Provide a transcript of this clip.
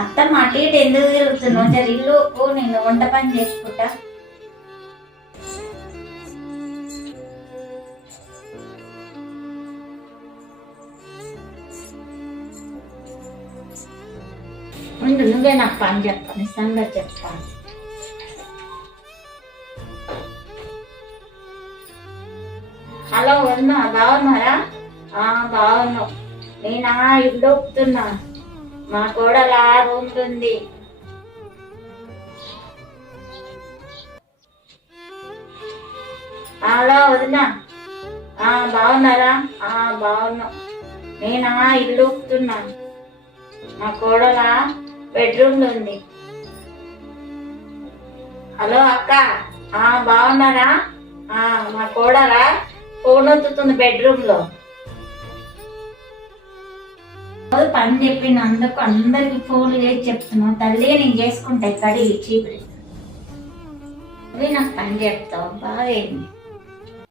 అత్త మాట ఇటు ఎందుకు తిరుగుతున్నావు? జర ఇల్లు నేను వంట పని చేసుకుంటా. ముందు నువ్వే నాకు పని చెప్తాను, సంగతి చెప్తాను. హలో వదినా, బాగున్నారా? బాగున్నావు. నేనా ఇల్లు ఒప్పుతున్నా, మా కోడల రూమ్ ఉంది. హలో వదినా, బాగున్నారా? బాగున్నావు. నేనా ఇల్లు ఒప్పుతున్నా, మా కోడల బెడ్రూమ్ లో ఉంది. హలో అక్క, బాగున్నారా? మా కోడల ఫోన్ వస్తుంది బెడ్రూమ్ లో. పని చెప్పిన అందుకు అందరికి ఫోన్లు చేసి చెప్తున్నావు. తల్లి నేను చేసుకుంటా కడిగి చీపురి. నాకు పని చెప్తావు బాగా.